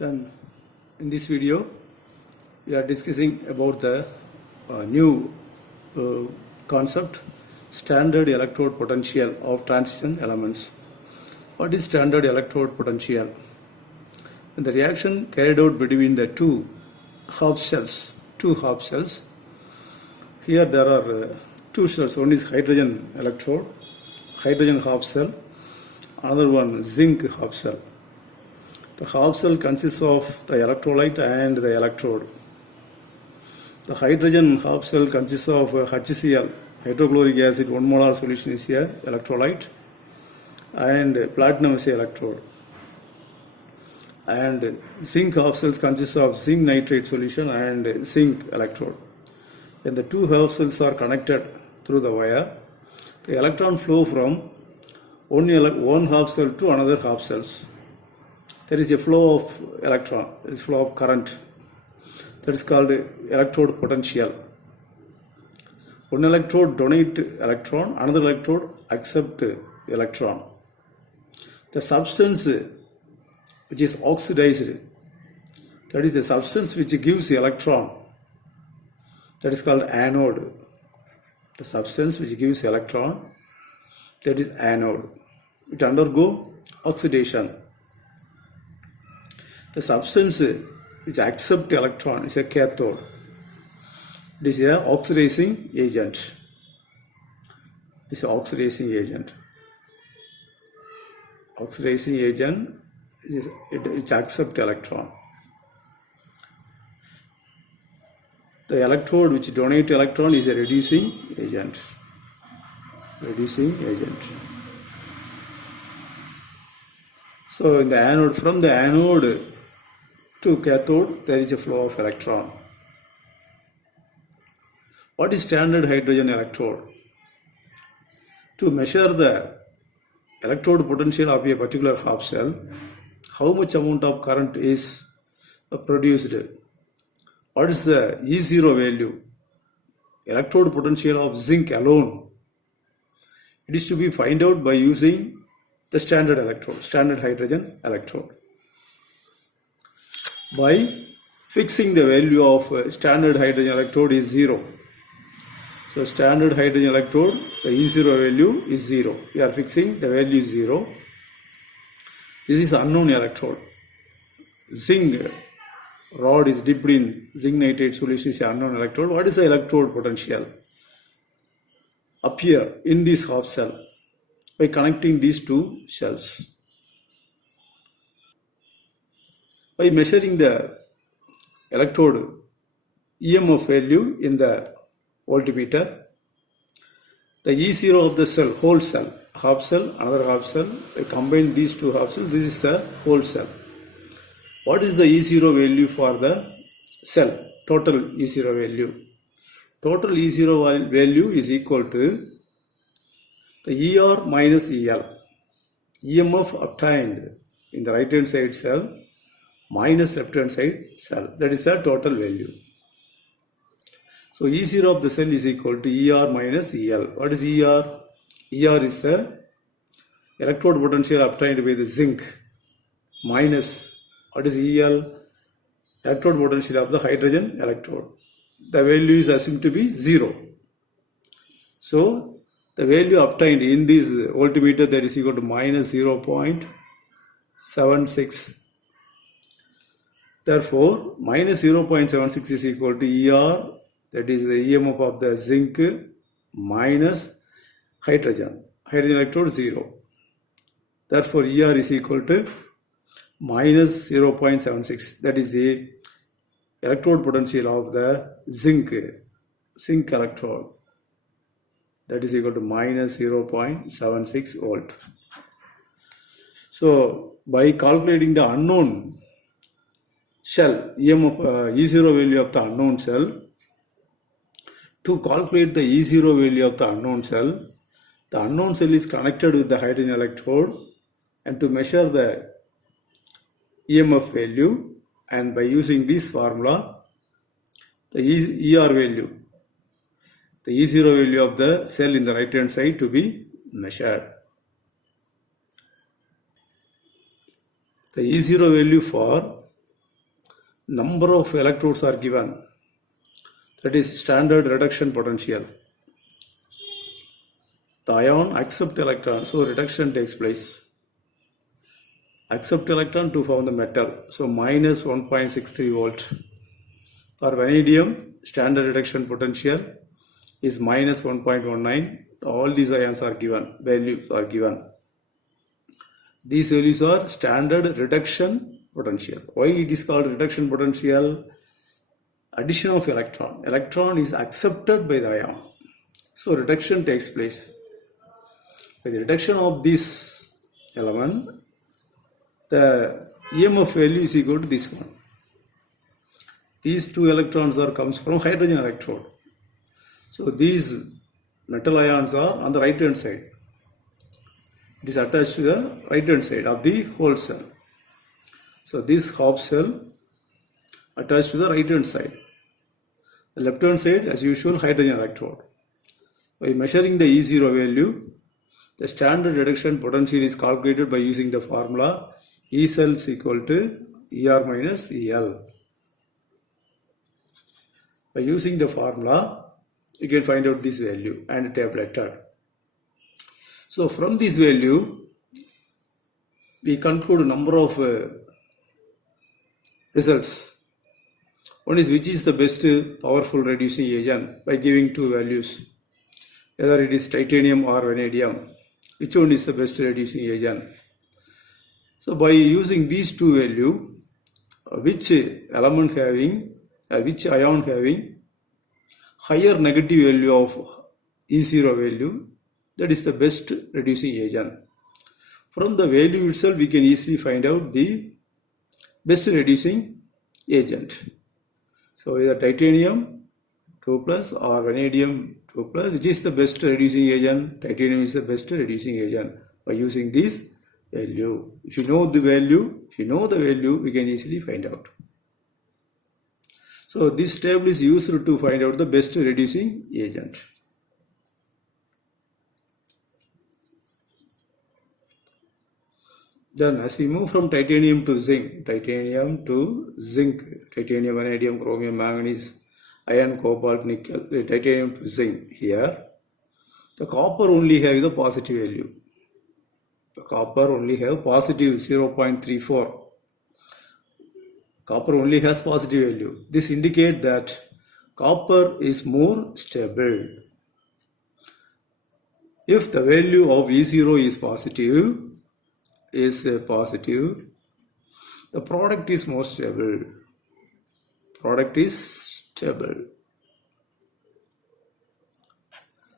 Then in this video we are discussing about the new concept, standard electrode potential of transition elements. What is standard electrode potential? When the reaction carried out between the two half cells, here there are two cells. One is hydrogen electrode, hydrogen half cell, another one zinc half cell. The half cell consists of the electrolyte and the electrode. The hydrogen half cell consists of HCl, hydrochloric acid, 1 molar solution is here, electrolyte, and platinum is the electrode. And zinc half cells consists of zinc nitrate solution and zinc electrode. When the two half cells are connected through the wire, the electron flow from one half cell to another half cells. There is a flow of electron, there is flow of current. That is called electrode potential. One electrode donate electron, another electrode accept electron. The substance which is oxidized, that is the substance which gives electron, that is called anode. The substance which gives electron, that is anode. It undergo oxidation. The substance which accepts electron is a cathode. It is a oxidizing agent. It is an oxidizing agent. Oxidizing agent it accepts electron. The electrode which donate electron is a reducing agent. Reducing agent. So in the anode, from the anode to cathode, there is a flow of electron. What is standard hydrogen electrode? To measure the electrode potential of a particular half cell, how much amount of current is produced? What is the E0 value? Electrode potential of zinc alone. It is to be found out by using the standard electrode, standard hydrogen electrode. By fixing the value of standard hydrogen electrode is 0. So standard hydrogen electrode, the E0 value is 0. We are fixing the value 0. This is unknown electrode. Zinc rod is dipped in zinc nitrate solution is unknown electrode. What is the electrode potential? Appear in this half cell by connecting these two cells. By measuring the electrode EMF value in the voltmeter, the E0 of the cell, whole cell, half cell, another half cell, I combine these two half cells, this is the whole cell. What is the E0 value for the cell? Total E0 value. Total E0 value is equal to the ER minus EL. EMF obtained in the right hand side cell minus left hand side cell. That is the total value. So E0 of the cell is equal to ER minus EL. What is ER? ER is the electrode potential obtained by the zinc minus what is EL? Electrode potential of the hydrogen electrode. The value is assumed to be 0. So the value obtained in this voltmeter, that is equal to minus 0.76. Therefore, minus 0.76 is equal to ER, that is the EMF of the zinc minus hydrogen. Hydrogen electrode 0. Therefore, ER is equal to minus 0.76. That is the electrode potential of the zinc electrode. That is equal to minus 0.76 volt. So, by calculating the unknown cell, EMF, E0 value of the unknown cell, to calculate the E0 value of the unknown cell is connected with the hydrogen electrode, and to measure the EMF value, and by using this formula, the ER value, the E0 value of the cell in the right hand side to be measured. The E0 value for number of electrodes are given. That is standard reduction potential. The ion accept electron, so reduction takes place. Accept electron to form the metal, so minus 1.63 volt. For vanadium, standard reduction potential is minus 1.19. All these ions are given, values are given. These values are standard reduction potential. Why it is called reduction potential? Addition of electron. Electron is accepted by the ion. So reduction takes place. By the reduction of this element, the EMF value is equal to this one. These two electrons comes from hydrogen electrode. So these metal ions are on the right hand side. It is attached to the right hand side of the whole cell. So this half cell attached to the right hand side. The left hand side, as usual, hydrogen electrode. By measuring the E0 value, the standard reduction potential is calculated by using the formula E cell is equal to ER minus EL. By using the formula, you can find out this value and tabulated. So from this value, we conclude a number of results. One is which is the best powerful reducing agent by giving two values. Whether it is titanium or vanadium, which one is the best reducing agent? So by using these two values, which element having, which ion having higher negative value of E0 value, that is the best reducing agent. From the value itself, we can easily find out the best reducing agent. So either titanium 2 plus or vanadium 2 plus, which is the best reducing agent? Titanium is the best reducing agent by using this value. If you know the value, we can easily find out. So this table is used to find out the best reducing agent. Then as we move from titanium to zinc, titanium, vanadium, chromium, manganese, iron, cobalt, nickel, titanium to zinc. Here, the copper only have the positive value. The copper only have positive 0.34. Copper only has positive value. This indicates that copper is more stable. If the value of E0 is positive, the product is more stable. Product is stable.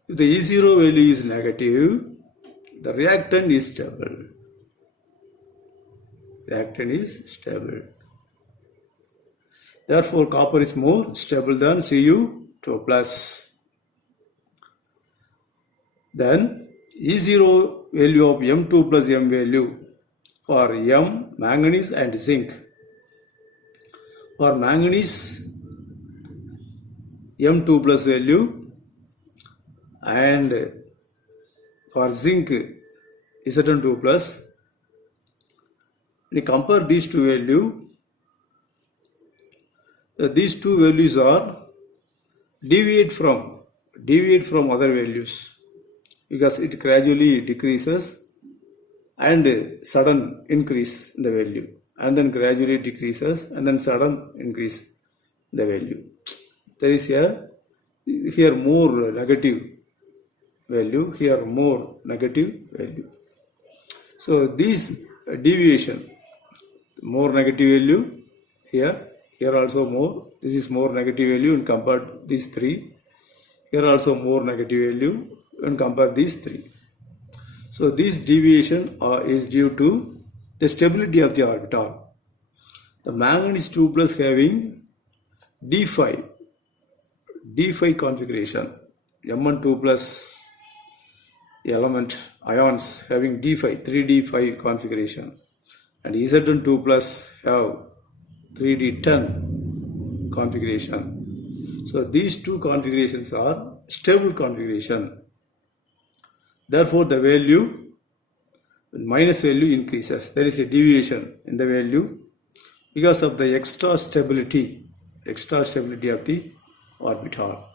If the E0 value is negative, the reactant is stable. Reactant is stable. Therefore, copper is more stable than Cu2 plus. Then E0 value of M2 plus M value for M, manganese and zinc. For manganese, M2 plus value, and for zinc, Zn2 plus. When you compare these two values, these two values are deviate from other values, because it gradually decreases and sudden increase in the value, and then gradually decreases and then sudden increase in the value. There is here more negative value, here more negative value. So this deviation, more negative value here also more, this is more negative value and compare these three. Here also more negative value and compare these three. So this deviation is due to the stability of the orbital. The manganese 2 plus having D5 configuration, Mn2 plus element ions having D5, 3D5 configuration, and Zn2 plus have 3D10 configuration. So these two configurations are stable configuration. Therefore, the value, minus value increases. There is a deviation in the value because of the extra stability of the orbital.